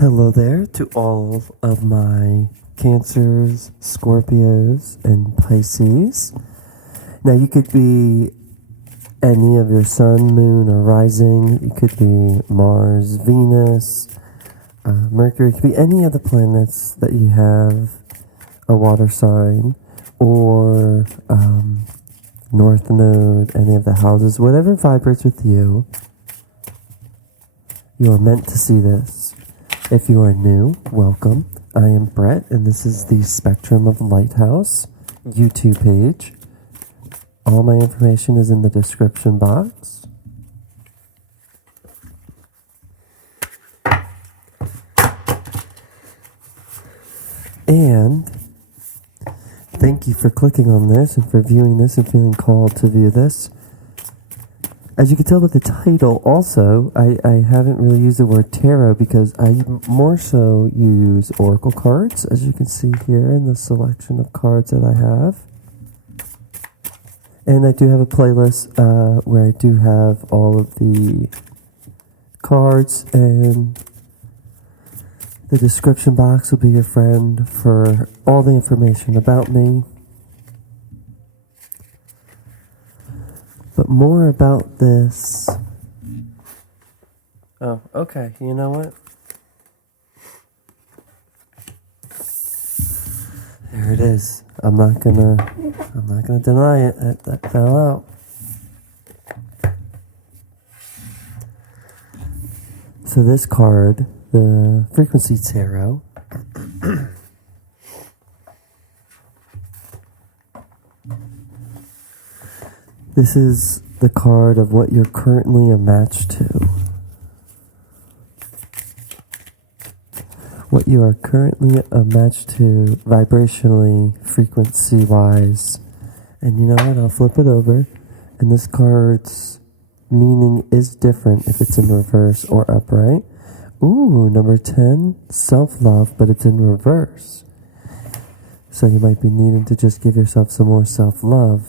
Hello there to all of my Cancers, Scorpios, and Pisces. Now, you could be any of your sun, moon, or rising. You could be Mars, Venus, Mercury. It could be any of the planets that you have a water sign, or North Node, any of the houses, whatever vibrates with you. You are meant to see this. If you are new, welcome. I am Brett, and this is the Spectrum of Lighthouse YouTube page. All my information is in the description box. And thank you for clicking on this and for viewing this and feeling called to view this. As you can tell with the title, also, I haven't really used the word tarot because I more so use oracle cards, as you can see here in the selection of cards that I have. And I do have a playlist where I do have all of the cards, and the description box will be your friend for all the information about me. But more about this. Oh, okay. You know what? There it is. I'm not gonna deny it. That fell out. So this card, the Frequency Tarot, this is the card of what you're currently a match to. What you are currently a match to vibrationally, frequency-wise. And you know what? I'll flip it over. And this card's meaning is different if it's in reverse or upright. Ooh, number 10, self-love, but it's in reverse. So you might be needing to just give yourself some more self-love.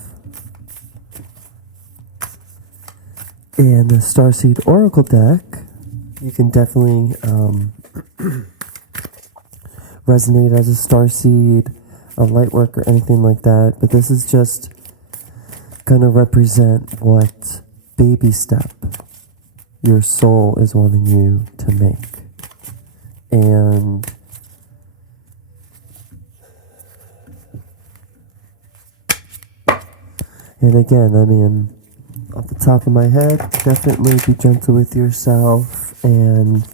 And the Starseed Oracle deck, you can definitely resonate as a starseed, a light work, or anything like that. But this is just going to represent what baby step your soul is wanting you to make. And again, I mean, off the top of my head, definitely be gentle with yourself and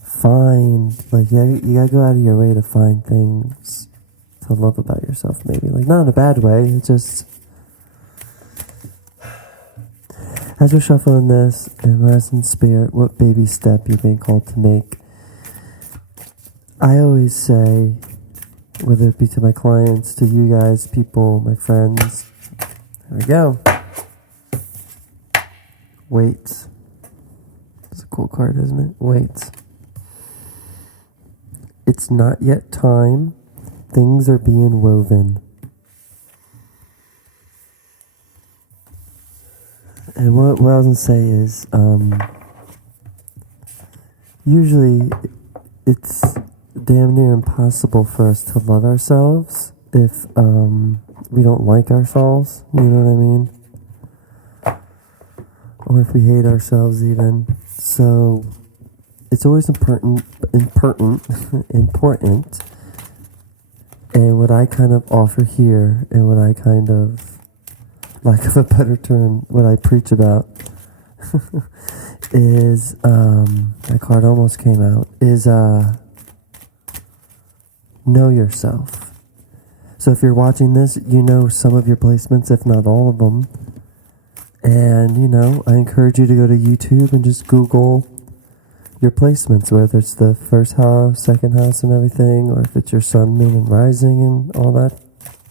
find, like, you gotta go out of your way to find things to love about yourself, maybe. Like, not in a bad way, it's just, as we're shuffling this and rest in spirit, what baby step you're being called to make. I always say, whether it be to my clients, to you guys, people, my friends, there we go. Wait. It's a cool card, isn't it? Wait. It's not yet time. Things are being woven. And what I was going to say is, usually it's damn near impossible for us to love ourselves if we don't like ourselves. You know what I mean? Or if we hate ourselves even. So it's always important, and what I kind of offer here, and what I kind of, lack of a better term, what I preach about is, my card almost came out, is know yourself. So if you're watching this, you know some of your placements, if not all of them. And, you know, I encourage you to go to YouTube and just Google your placements, whether it's the first house, second house, and everything, or if it's your sun, moon, and rising, and all that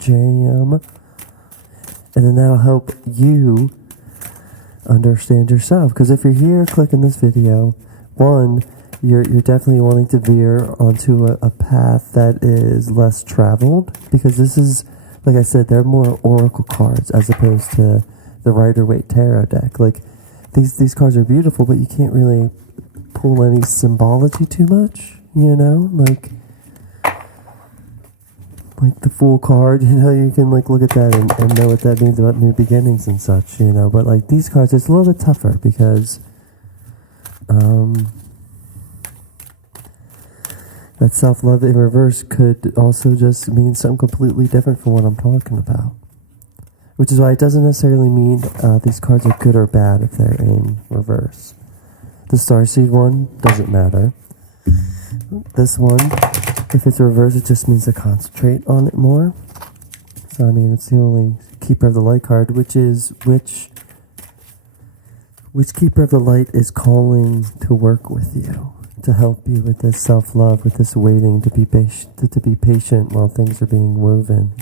jam. And then that'll help you understand yourself. Because if you're here clicking this video, one, you're definitely wanting to veer onto a path that is less traveled. Because this is, like I said, they're more oracle cards as opposed to the Rider-Waite Tarot deck. Like, these cards are beautiful, but you can't really pull any symbology too much, you know, like the Fool card, you know, you can like look at that and know what that means about new beginnings and such, you know, but like these cards, it's a little bit tougher because that self-love in reverse could also just mean something completely different from what I'm talking about. Which is why it doesn't necessarily mean these cards are good or bad if they're in reverse. The Starseed one doesn't matter. This one, if it's reversed, it just means to concentrate on it more. So I mean, it's the only Keeper of the Light card, which Keeper of the Light is calling to work with you, to help you with this self-love, with this waiting, to be patient while things are being woven.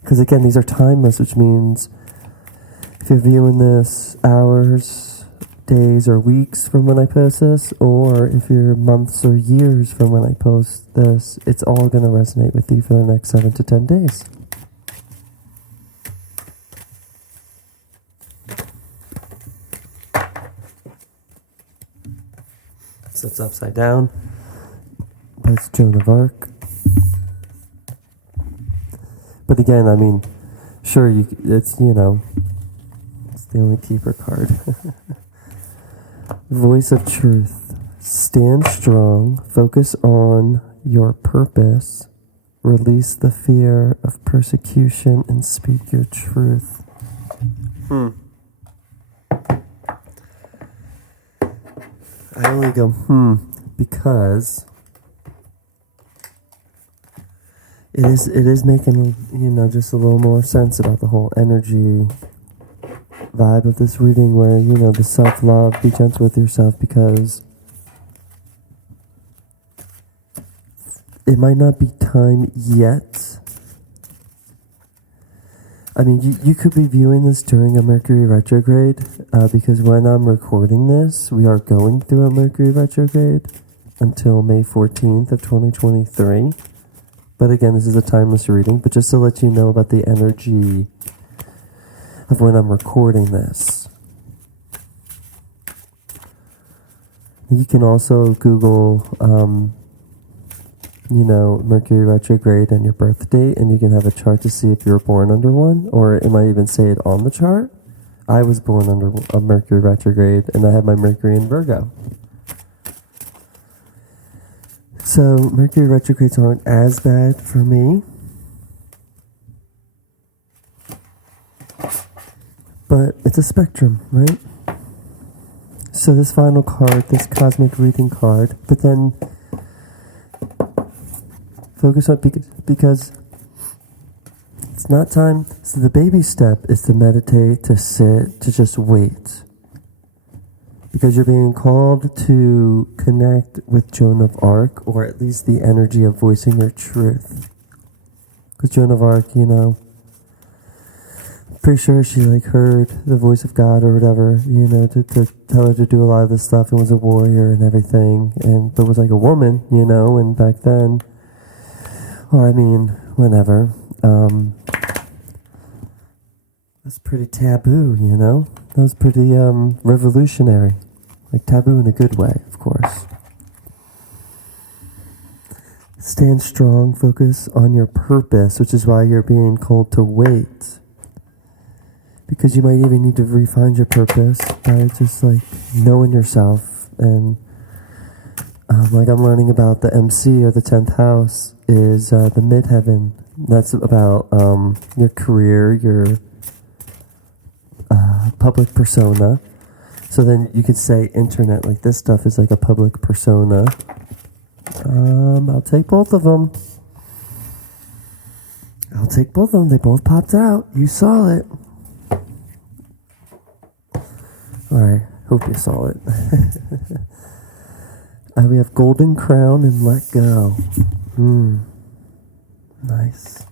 Because again, these are timeless, which means if you're viewing this hours, days, or weeks from when I post this, or if you're months or years from when I post this, it's all going to resonate with you for the next 7 to 10 days. So it's upside down, but it's Joan of Arc. But again, I mean, sure, it's, you know, it's the only Keeper card. Voice of Truth. Stand strong, focus on your purpose, release the fear of persecution, and speak your truth. I only go, because it is making, you know, just a little more sense about the whole energy vibe of this reading where, you know, the self-love, be gentle with yourself, because it might not be time yet. I mean, you could be viewing this during a Mercury retrograde, because when I'm recording this, we are going through a Mercury retrograde until May 14th of 2023. But again, this is a timeless reading, but just to let you know about the energy of when I'm recording this. You can also Google, you know, Mercury retrograde and your birth date, and you can have a chart to see if you were born under one, or it might even say it on the chart. I was born under a Mercury retrograde, and I have my Mercury in Virgo. So Mercury retrogrades aren't as bad for me, but it's a spectrum, right? So this final card, this cosmic reading card, but then focus on, because it's not time. So the baby step is to meditate, to sit, to just wait. Because you're being called to connect with Joan of Arc, or at least the energy of voicing your truth. Because Joan of Arc, you know, pretty sure she like heard the voice of God or whatever, you know, to tell her to do a lot of this stuff, and was a warrior and everything, but was like a woman, you know, and back then, or I mean, whenever, that's pretty taboo, you know? That was pretty revolutionary. Like taboo in a good way, of course. Stand strong, focus on your purpose, which is why you're being called to wait. Because you might even need to refine your purpose by just like knowing yourself. And like I'm learning about the MC, or the 10th house, is the midheaven. That's about your career, your public persona. So then you could say internet, like this stuff is like a public persona. I'll take both of them. They both popped out. You saw it. Alright, hope you saw it. We have Golden Crown and Let Go. Nice.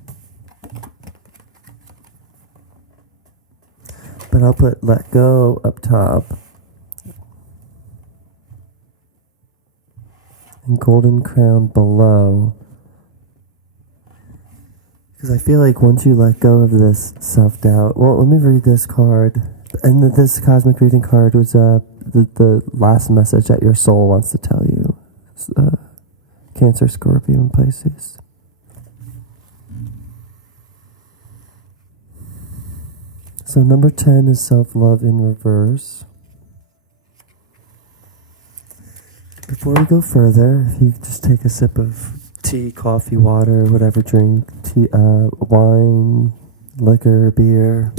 But I'll put Let Go up top. And Golden Crown below. Because I feel like once you let go of this self-doubt... Well, let me read this card. And this cosmic reading card was the last message that your soul wants to tell you. Cancer, Scorpio, and Pisces. So number 10 is self-love in reverse. Before we go further, if you just take a sip of tea, coffee, water, whatever drink, tea, wine, liquor, beer.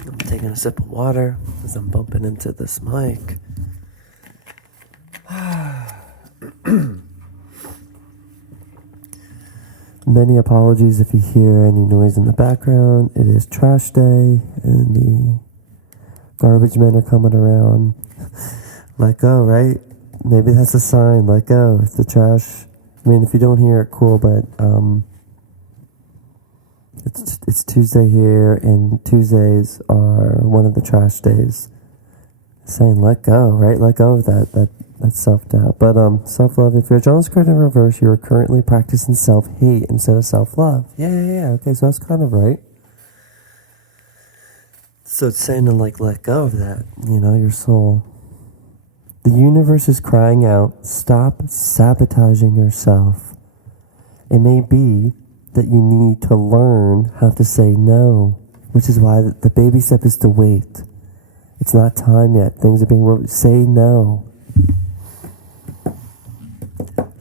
I'm taking a sip of water as I'm bumping into this mic. Many apologies if you hear any noise in the background. It is trash day and the garbage men are coming around. Let go, right? Maybe that's a sign. Let go. It's the trash. I mean, if you don't hear it, cool, but it's Tuesday here, and Tuesdays are one of the trash days. Saying let go, right? Let go of that self-doubt. But self-love, if you're John's card in reverse, you're currently practicing self-hate instead of self-love. Yeah. Okay, so that's kind of right. So it's saying to let go of that, your soul. The universe is crying out, stop sabotaging yourself. It may be that you need to learn how to say no, which is why the baby step is to wait. It's not time yet. Things are being... Say no.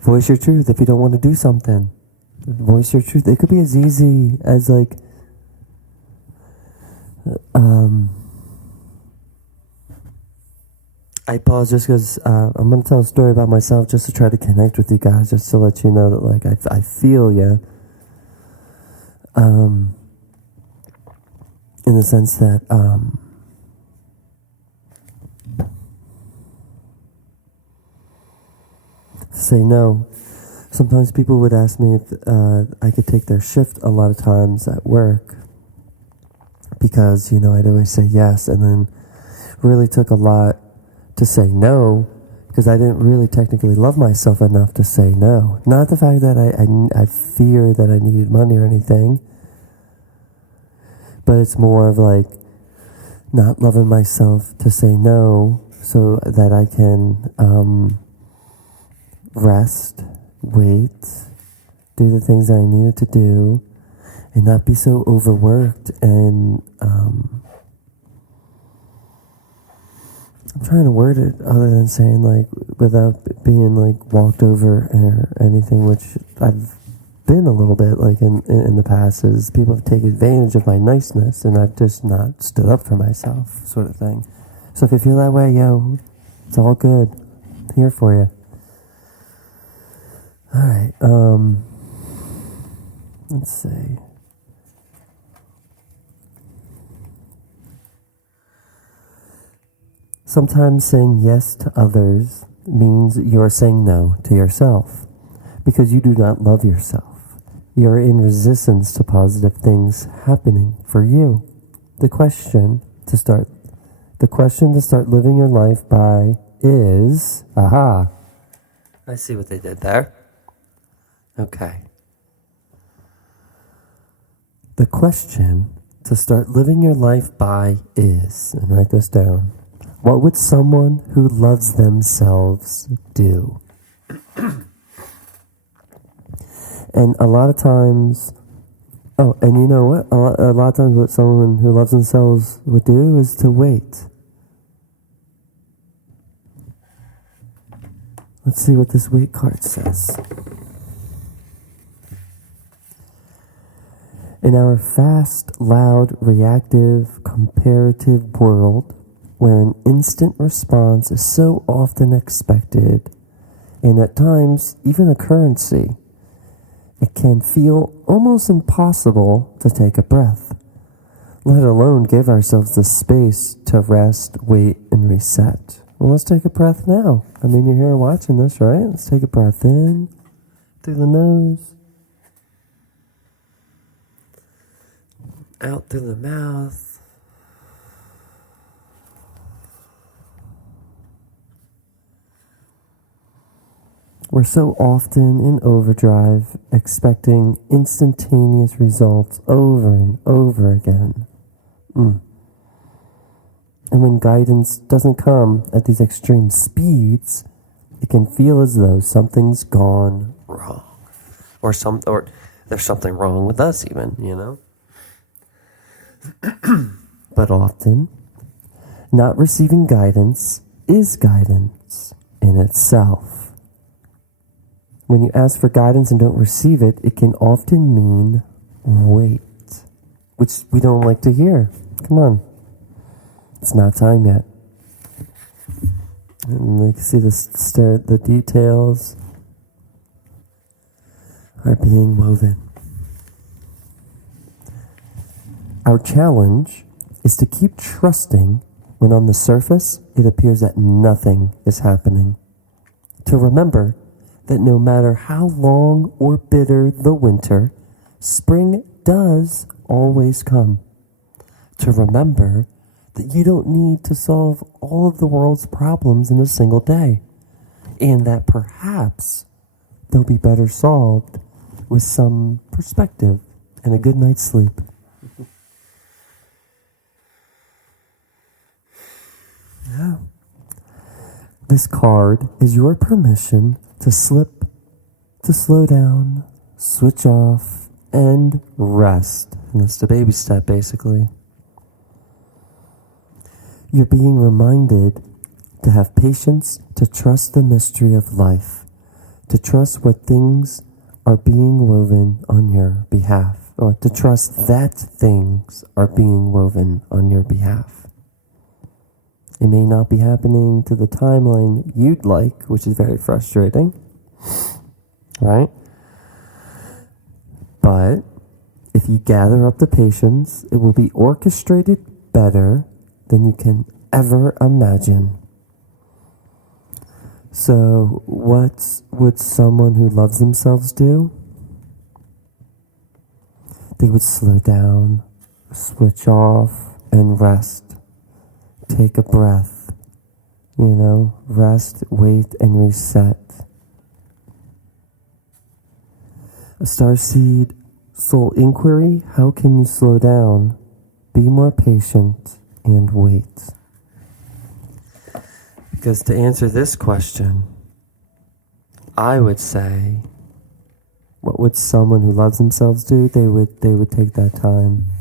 Voice your truth if you don't want to do something. Voice your truth. It could be as easy as I pause just because I'm going to tell a story about myself just to try to connect with you guys, just to let you know that I feel you. In the sense that say no. Sometimes people would ask me if I could take their shift a lot of times at work because, I'd always say yes, and then really took a lot to say no because I didn't really technically love myself enough to say no. Not the fact that I fear that I needed money or anything, but it's more of not loving myself to say no so that I can rest, wait, do the things that I needed to do, and not be so overworked. And I'm trying to word it other than saying without being walked over or anything, which I've been a little bit in the past, is people have taken advantage of my niceness and I've just not stood up for myself, sort of thing. So if you feel that way, it's all good. I'm here for you. All right, let's see. Sometimes saying yes to others means you're saying no to yourself because you do not love yourself. You're in resistance to positive things happening for you. The question to start living your life by is, I see what they did there. Okay. The question to start living your life by is, and write this down, what would someone who loves themselves do? And a lot of times, and you know what? A lot of times what someone who loves themselves would do is to wait. Let's see what this wait card says. In our fast, loud, reactive, comparative world, where an instant response is so often expected, and at times even a currency, it can feel almost impossible to take a breath, let alone give ourselves the space to rest, wait, and reset. Well, let's take a breath now. I mean, you're here watching this, right? Let's take a breath in through the nose, out through the mouth. We're so often in overdrive, expecting instantaneous results over and over again. And when guidance doesn't come at these extreme speeds, it can feel as though something's gone wrong. Or there's something wrong with us even, you know? But often, not receiving guidance is guidance in itself. When you ask for guidance and don't receive it, it can often mean wait, which we don't like to hear. Come on. It's not time yet. And you can see the details are being woven. Our challenge is to keep trusting when on the surface it appears that nothing is happening. To remember that no matter how long or bitter the winter, spring does always come. To remember that you don't need to solve all of the world's problems in a single day, and that perhaps they'll be better solved with some perspective and a good night's sleep. Yeah. This card is your permission to slip, to slow down, switch off, and rest. And that's the baby step, basically. You're being reminded to have patience, to trust the mystery of life, to trust what things are being woven on your behalf, or to trust that things are being woven on your behalf. It may not be happening to the timeline you'd like, which is very frustrating, right? But if you gather up the patience, it will be orchestrated better than you can ever imagine. So what would someone who loves themselves do? They would slow down, switch off, and rest. Take a breath, rest, wait, and reset. A starseed soul inquiry: how can you slow down, be more patient, and wait? Because to answer this question, I would say, what would someone who loves themselves do? They would take that time.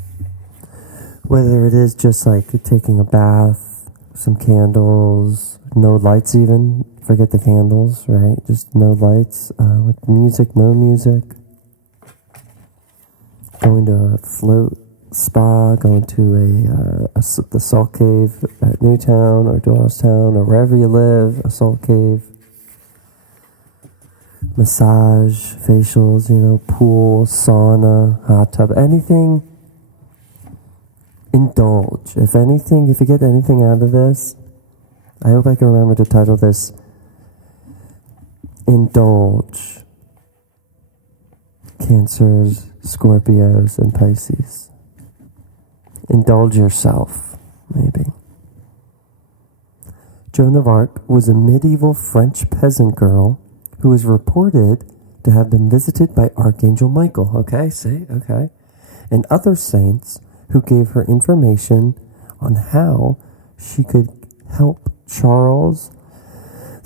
Whether it is just like taking a bath, some candles, no lights even, forget the candles, right? Just no lights, with music, no music. Going to a float spa, going to the salt cave at Newtown or Doylestown or wherever you live, a salt cave. Massage, facials, pool, sauna, hot tub, anything. Indulge. If you get anything out of this, I hope I can remember to title this Indulge. Cancers, Scorpios, and Pisces. Indulge yourself, maybe. Joan of Arc was a medieval French peasant girl who is reported to have been visited by Archangel Michael. Okay, see? Okay. And other saints who gave her information on how she could help Charles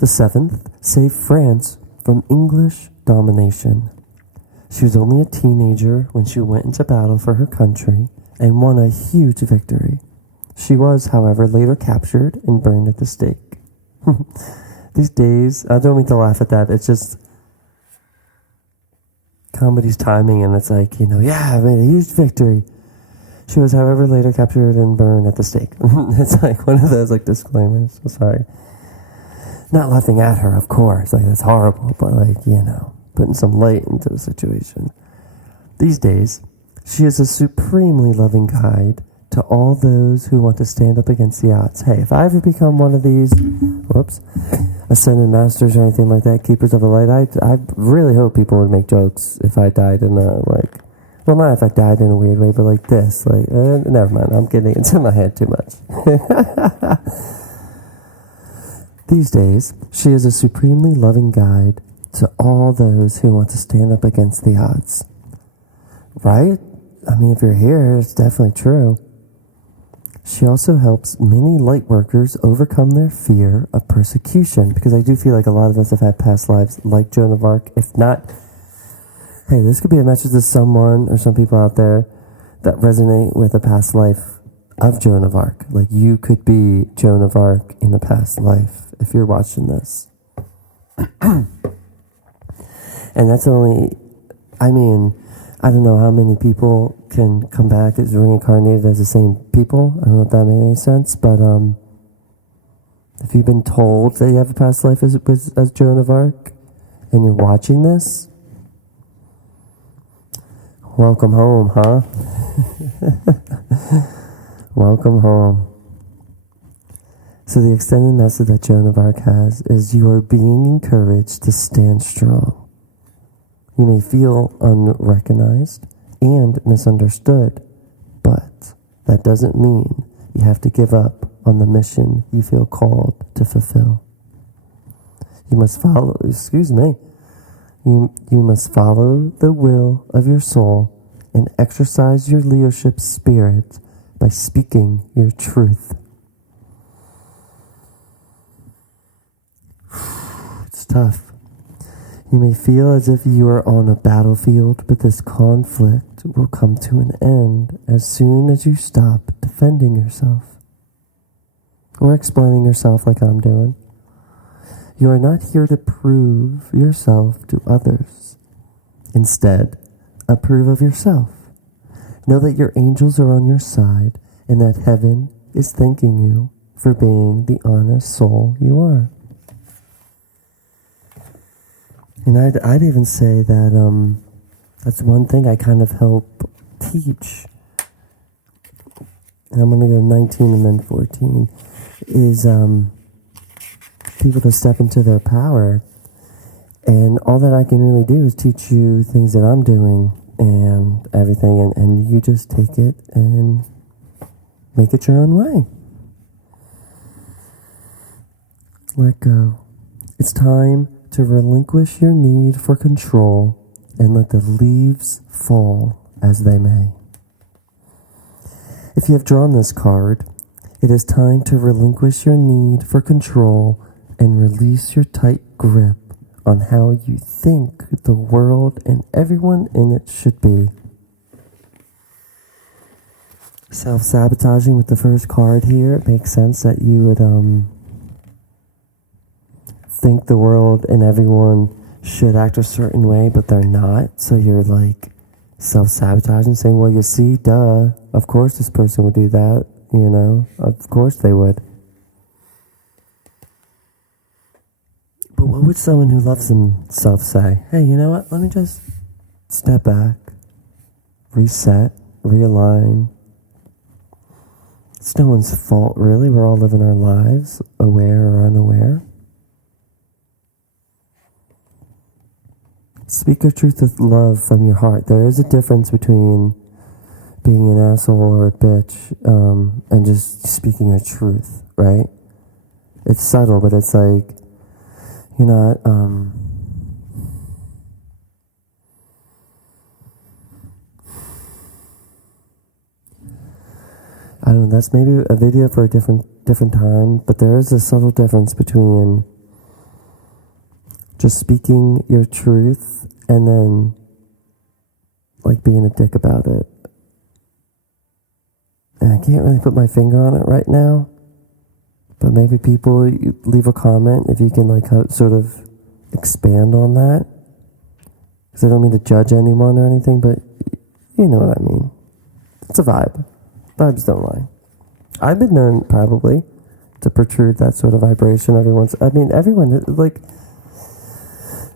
VII save France from English domination. She was only a teenager when she went into battle for her country and won a huge victory. She was, however, later captured and burned at the stake. These days, I don't mean to laugh at that, it's just comedy's timing, and it's like, I made a huge victory. She was, however, later captured and burned at the stake. It's like one of those disclaimers. So sorry. Not laughing at her, of course. That's horrible, but putting some light into the situation. These days, she is a supremely loving guide to all those who want to stand up against the odds. Hey, if I ever become one of these, ascended masters or anything like that, keepers of the light, I really hope people would make jokes if I died in not if I died in a weird way, but like this. Never mind, I'm getting into my head too much. These days, she is a supremely loving guide to all those who want to stand up against the odds. Right? I mean, if you're here, it's definitely true. She also helps many light workers overcome their fear of persecution, because I do feel like a lot of us have had past lives like Joan of Arc. If not, hey, this could be a message to someone or some people out there that resonate with a past life of Joan of Arc. Like, you could be Joan of Arc in a past life if you're watching this. And that's only, I mean, I don't know how many people can come back as reincarnated as the same people. I don't know if that made any sense, but if you've been told that you have a past life as Joan of Arc and you're watching this, welcome home, huh? Welcome home. So the extended message that Joan of Arc has is you are being encouraged to stand strong. You may feel unrecognized and misunderstood, but that doesn't mean you have to give up on the mission you feel called to fulfill. You must follow, you must follow the will of your soul and exercise your leadership spirit by speaking your truth. It's tough. You may feel as if you are on a battlefield, but this conflict will come to an end as soon as you stop defending yourself or explaining yourself like I'm doing. You are not here to prove yourself to others. Instead, approve of yourself. Know that your angels are on your side and that heaven is thanking you for being the honest soul you are. And I'd even say that that's one thing I kind of help teach. And I'm going to go 19 and then 14, is people to step into their power. And all that I can really do is teach you things that I'm doing and everything. And you just take it and make it your own way. Let go. It's time to relinquish your need for control and let the leaves fall as they may. If you have drawn this card, it is time to relinquish your need for control and release your tight grip on how you think the world and everyone in it should be. Self-sabotaging with the first card here, it makes sense that you would think the world and everyone should act a certain way, but they're not. So you're like self-sabotaging, saying, well, you see, duh, of course this person would do that, you know, of course they would. But what would someone who loves themselves say? Hey, you know what, let me just step back, reset, realign. It's no one's fault, really. We're all living our lives, aware or unaware. Speak your truth with love from your heart. There is a difference between being an asshole or a bitch and just speaking your truth, right? It's subtle, but it's like, you're not... I don't know, that's maybe a video for a different time, but there is a subtle difference between just speaking your truth and then like being a dick about it. And I can't really put my finger on it right now, but maybe people, you leave a comment if you can like sort of expand on that, because I don't mean to judge anyone or anything, but you know what I mean. It's a vibe. Vibes don't lie. I've been known probably to protrude that sort of vibration every once. I mean, everyone, like,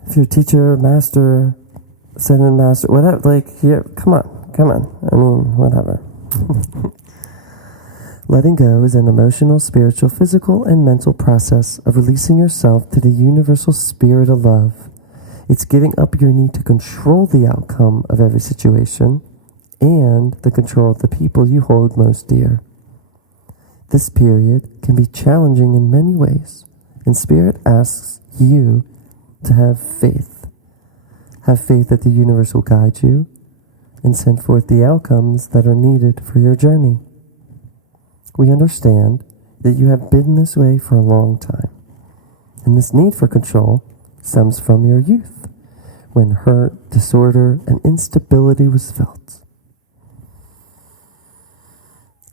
if you're a teacher, master, ascendant master, whatever, like, yeah, come on. I mean, whatever. Letting go is an emotional, spiritual, physical, and mental process of releasing yourself to the universal spirit of love. It's giving up your need to control the outcome of every situation and the control of the people you hold most dear. This period can be challenging in many ways, and Spirit asks you to have faith. Have faith that the universe will guide you and send forth the outcomes that are needed for your journey. We understand that you have been this way for a long time, and this need for control stems from your youth, when hurt, disorder, and instability was felt.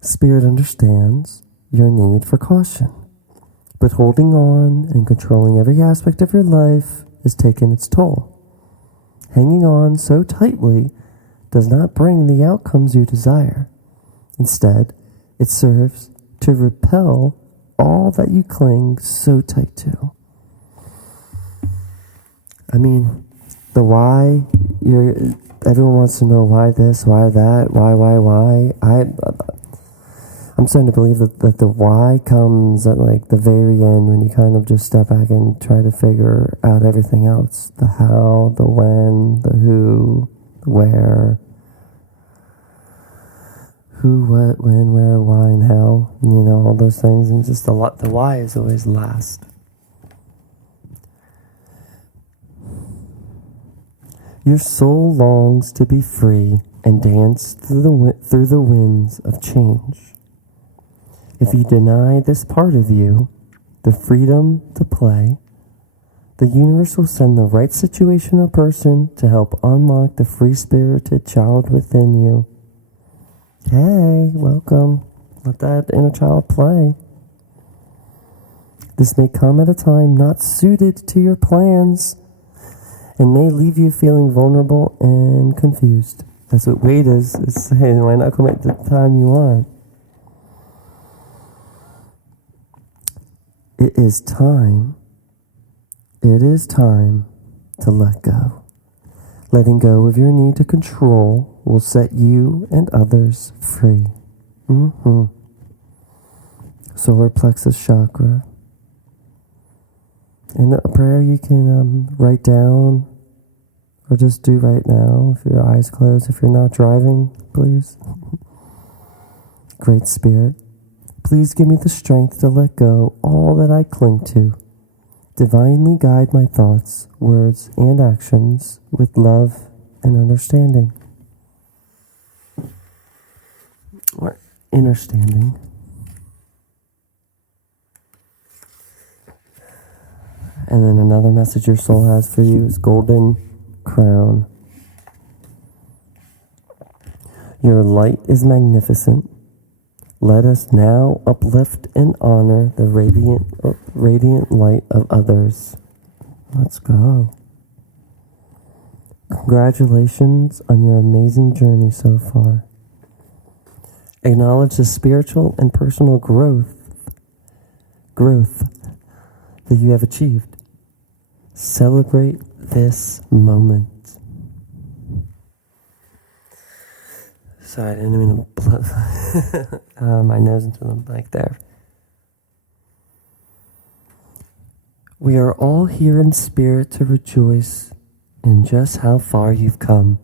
Spirit understands your need for caution, but holding on and controlling every aspect of your life is taking its toll. Hanging on so tightly does not bring the outcomes you desire. Instead, it serves to repel all that you cling so tight to. I mean, the why, everyone wants to know why this, why that, why. I'm starting to believe that the why comes at like the very end, when you kind of just step back and try to figure out everything else. The how, the when, the who, the where. Who, what, when, where, why, and how. All those things. And just the why is always last. Your soul longs to be free and dance through the winds of change. If you deny this part of you the freedom to play, the universe will send the right situation or person to help unlock the free-spirited child within you. Hey, welcome. Let that inner child play. This may come at a time not suited to your plans and may leave you feeling vulnerable and confused. That's what wait is saying. Why not come at the time you want? It is time to let go. Letting go of your need to control will set you and others free. Solar plexus chakra. And a prayer you can write down or just do right now if your eyes closed. If you're not driving, please. Great Spirit, please give me the strength to let go all that I cling to. Divinely guide my thoughts, words, and actions with love and understanding. Or understanding. And then another message your soul has for you is golden crown. Your light is magnificent. Let us now uplift and honor the radiant light of others. Let's go. Congratulations on your amazing journey so far. Acknowledge the spiritual and personal growth that you have achieved. Celebrate this moment. Sorry, I didn't mean to blow my nose into the mic there. We are all here in spirit to rejoice in just how far you've come.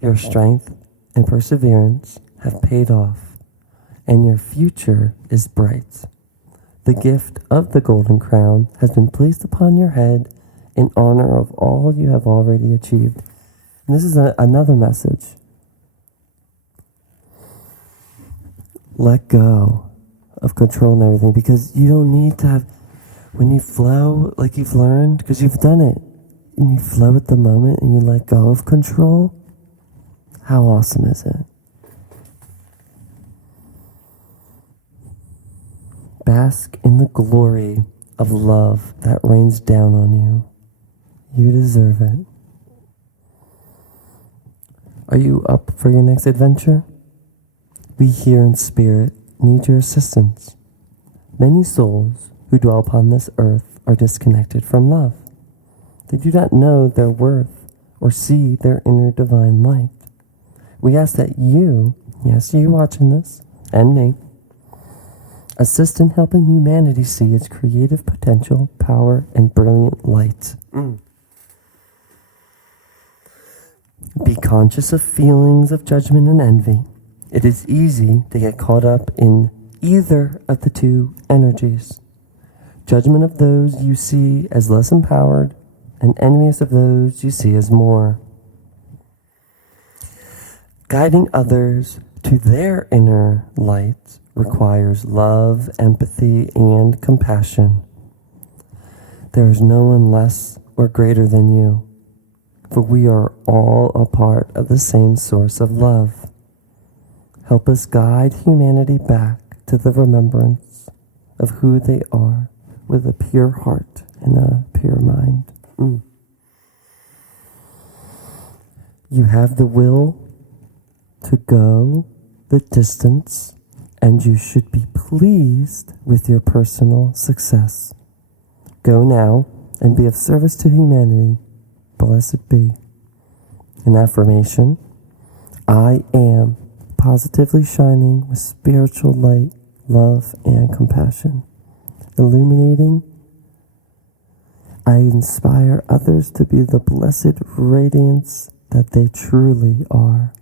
Your strength and perseverance have paid off, and your future is bright. The gift of the golden crown has been placed upon your head in honor of all you have already achieved. And this is another message. Let go of control and everything, because you don't need to have, when you flow like you've learned, because you've done it, and you flow at the moment and you let go of control, how awesome is it? Bask in the glory of love that rains down on you. You deserve it. Are you up for your next adventure? We here in spirit need your assistance. Many souls who dwell upon this earth are disconnected from love. They do not know their worth or see their inner divine light. We ask that you, yes, you watching this, and me, assist in helping humanity see its creative potential, power, and brilliant light. Be conscious of feelings of judgment and envy. It is easy to get caught up in either of the two energies. Judgment of those you see as less empowered, and envious of those you see as more. Guiding others to their inner light requires love, empathy, and compassion. There is no one less or greater than you, for we are all a part of the same source of love. Help us guide humanity back to the remembrance of who they are with a pure heart and a pure mind. You have the will to go the distance, and you should be pleased with your personal success. Go now and be of service to humanity. Blessed be. An affirmation: I am positively shining with spiritual light, love, and compassion. Illuminating, I inspire others to be the blessed radiance that they truly are.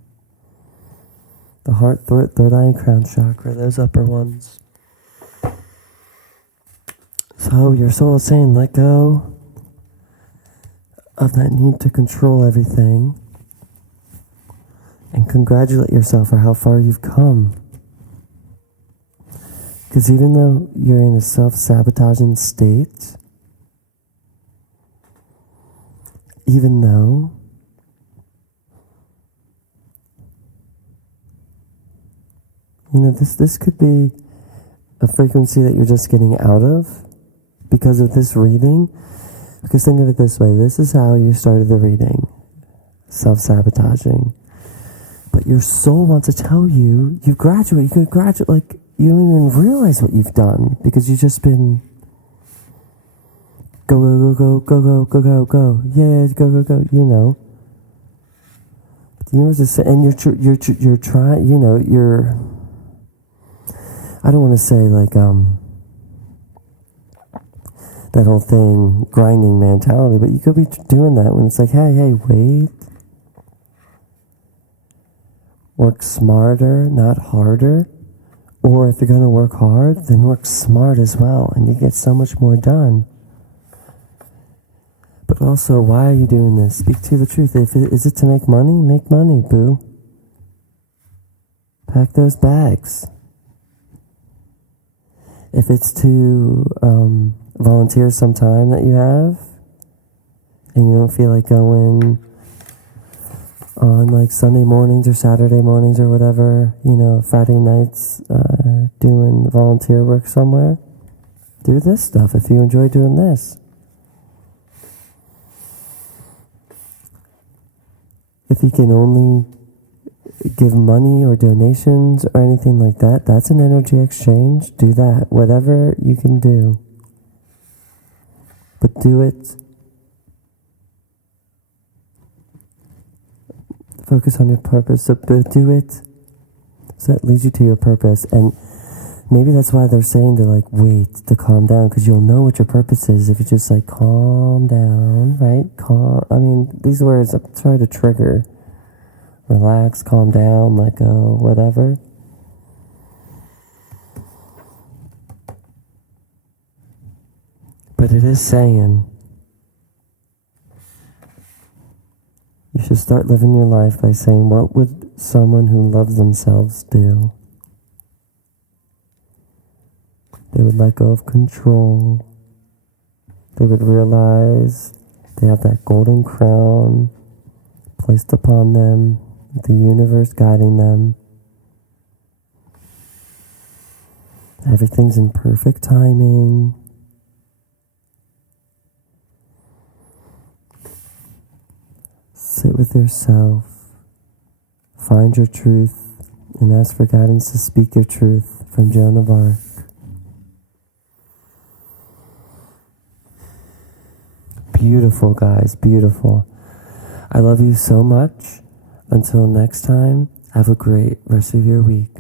The heart, third eye, and crown chakra, those upper ones. So your soul is saying, let go of that need to control everything and congratulate yourself for how far you've come. Because even though you're in a self-sabotaging state, even though this could be a frequency that you're just getting out of because of this reading. Because think of it this way, this is how you started the reading, self-sabotaging. But your soul wants to tell you, you could graduate, like, you don't even realize what you've done because you've just been go, yeah, go, But the universe is, and you're trying, I don't want to say like, that whole thing, grinding mentality, but you could be doing that when it's like, hey, wait. Work smarter, not harder. Or if you're going to work hard, then work smart as well, and you get so much more done. But also, why are you doing this? Speak to the truth. Is it to make money? Make money, boo. Pack those bags. If it's to volunteer some time that you have, and you don't feel like going on like Sunday mornings or Saturday mornings or whatever, Friday nights, doing volunteer work somewhere, do this stuff if you enjoy doing this. If you can only give money or donations or anything like that, that's an energy exchange. Do that. Whatever you can do. But do it. Focus on your purpose. But do it so that leads you to your purpose. And maybe that's why they're saying to wait, to calm down, because you'll know what your purpose is if you just calm down, right? These words try to trigger. Relax, calm down, let go, whatever. But it is saying you should start living your life by saying, what would someone who loves themselves do? They would let go of control. They would realize they have that golden crown placed upon them, the universe guiding them. Everything's in perfect timing. Sit with yourself. Find your truth and ask for guidance to speak your truth. From Joan of Arc. Beautiful, guys, beautiful. I love you so much. Until next time, have a great rest of your week.